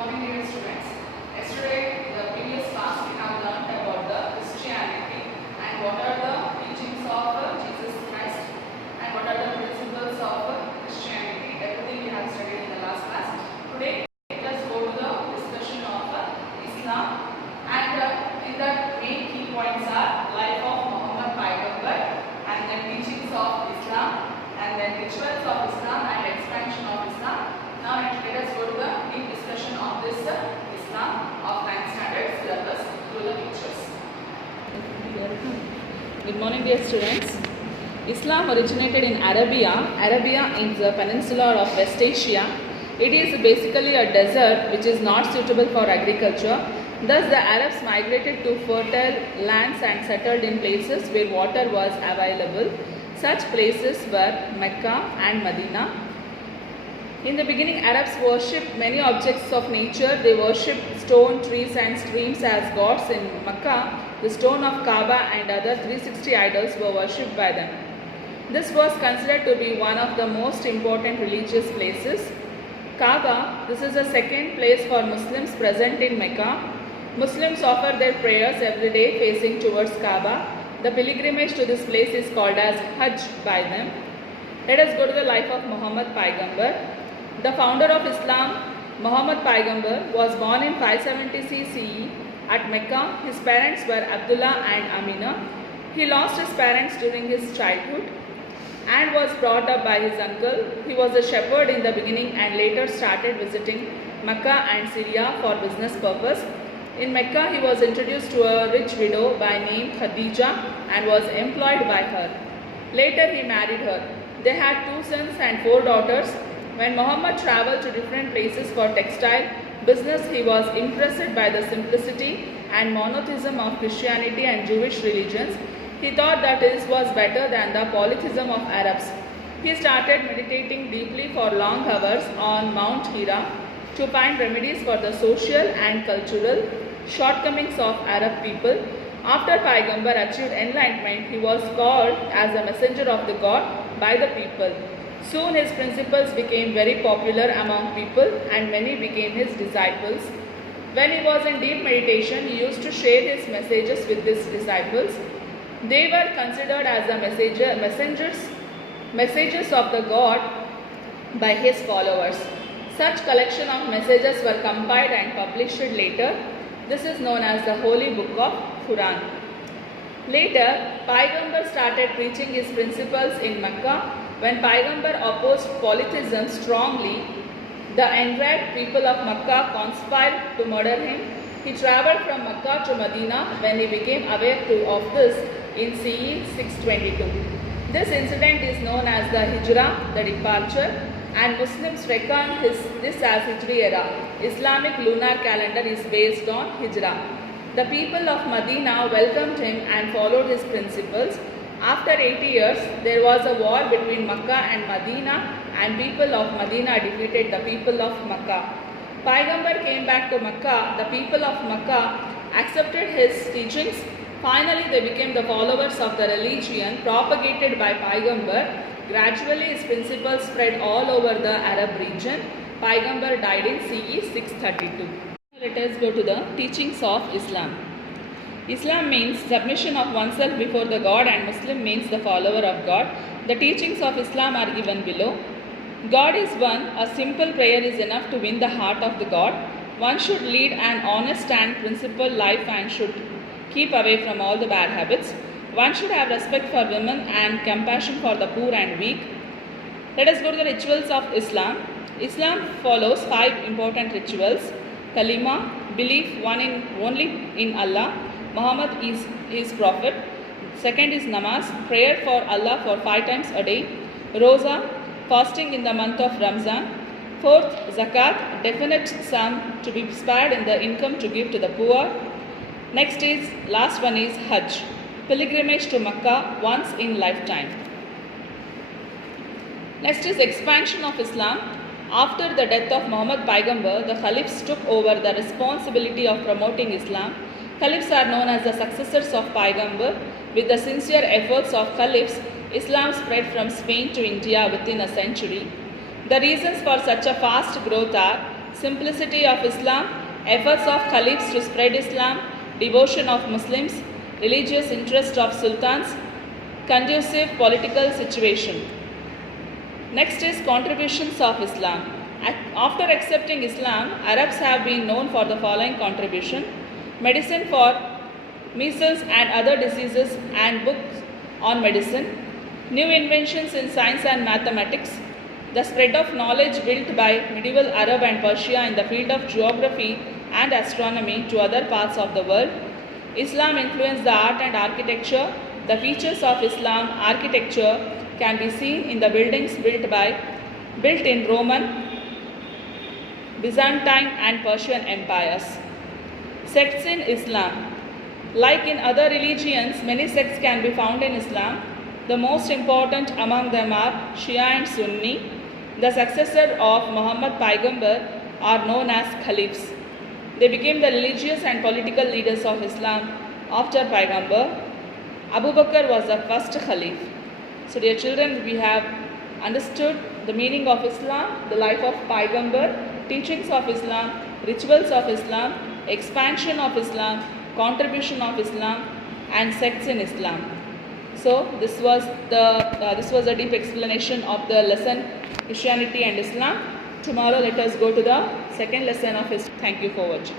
morning, dear students. Yesterday, in the previous class, we have learned about the Christianity and what are the teachings of Jesus Christ and what are the principles of Christianity. Everything we have studied in the last class. Today, let us go to the discussion of Islam, and in that main key points are life of Muhammad Paigambar and then teachings of Islam and then rituals of Islam and expansion of Islam. Now let us go to the deep discussion of this Islam of 9th standard syllabus through the pictures. Good morning, dear students. Islam originated in Arabia. Arabia is a peninsula of West Asia. It is basically a desert which is not suitable for agriculture. Thus the Arabs migrated to fertile lands and settled in places where water was available. Such places were Mecca and Medina. In the beginning, Arabs worshipped many objects of nature. They worshipped stone, trees and streams as gods. In Mecca, the stone of Kaaba and other 360 idols were worshipped by them. This was considered to be one of the most important religious places. Kaaba, this is the second place for Muslims present in Mecca. Muslims offer their prayers every day facing towards Kaaba. The pilgrimage to this place is called as Hajj by them. Let us go to the life of Muhammad Paigambar. The founder of Islam, Muhammad Paigambar, was born in 570 CE at Mecca. His parents were Abdullah and Amina. He lost his parents during his childhood and was brought up by his uncle. He was a shepherd in the beginning and later started visiting Mecca and Syria for business purpose. In Mecca, he was introduced to a rich widow by name Khadija and was employed by her. Later, he married her. They had 2 sons and 4 daughters. When Muhammad traveled to different places for textile business, he was impressed by the simplicity and monotheism of Christianity and Jewish religions. He thought that this was better than the polytheism of Arabs. He started meditating deeply for long hours on Mount Hira to find remedies for the social and cultural shortcomings of Arab people. After Paigambar achieved enlightenment, he was called as a messenger of the God by the people. Soon his principles became very popular among people and many became his disciples. When he was in deep meditation, he used to share his messages with his disciples. They were considered as the messengers of the God by his followers. Such collection of messages were compiled and published later. This is known as the Holy Book of Quran. Later, Paigambar started preaching his principles in Mecca. When Paigambar opposed polytheism strongly, the enraged people of Mecca conspired to murder him. He travelled from Mecca to Medina when he became aware of this in CE 622. This incident is known as the Hijrah, the departure, and Muslims reckon this as Hijri era. Islamic lunar calendar is based on Hijrah. The people of Medina welcomed him and followed his principles. After 80 years, there was a war between Mecca and Medina, and people of Medina defeated the people of Mecca. Paigambar came back to Mecca. The people of Mecca accepted his teachings. Finally, they became the followers of the religion propagated by Paigambar. Gradually, his principles spread all over the Arab region. Paigambar died in CE 632. Let us go to the teachings of Islam. Islam means submission of oneself before the God, and Muslim means the follower of God. The teachings of Islam are given below. God is one. A simple prayer is enough to win the heart of the God. One should lead an honest and principled life and should keep away from all the bad habits. One should have respect for women and compassion for the poor and weak. Let us go to the rituals of Islam. Islam follows 5 important rituals. Kalima, belief only in Allah. Muhammad is his prophet. Second is namaz, prayer for Allah for 5 times a day. Roza, fasting in the month of Ramzan. Fourth, zakat, definite sum to be spared in the income to give to the poor. Last one is Hajj, pilgrimage to Mecca once in lifetime. Next is expansion of Islam. After the death of Muhammad Paigambar, the Caliphs took over the responsibility of promoting Islam. Caliphs are known as the successors of Paigambar. With the sincere efforts of Caliphs, Islam spread from Spain to India within a century. The reasons for such a fast growth are simplicity of Islam, efforts of caliphs to spread Islam, devotion of Muslims, religious interest of sultans, conducive political situation. Next is contributions of Islam. After accepting Islam, Arabs have been known for the following contribution: medicine for measles and other diseases and books on medicine, new inventions in science and mathematics, the spread of knowledge built by medieval Arab and Persia in the field of geography and astronomy to other parts of the world. Islam influenced the art and architecture. The features of Islam architecture can be seen in the buildings built in Roman, Byzantine and Persian empires. Sects in Islam. Like in other religions, many sects can be found in Islam. The most important among them are Shia and Sunni. The successor of Muhammad Paigambar are known as Caliphs. They became the religious and political leaders of Islam after Paigambar. Abu Bakr was the first Caliph. So dear children, we have understood the meaning of Islam, the life of Paigambar, teachings of Islam, rituals of Islam, expansion of Islam, contribution of Islam and sects in Islam. So this was a deep explanation of the lesson Christianity and Islam. Tomorrow let us go to the second lesson of Islam. Thank you for watching.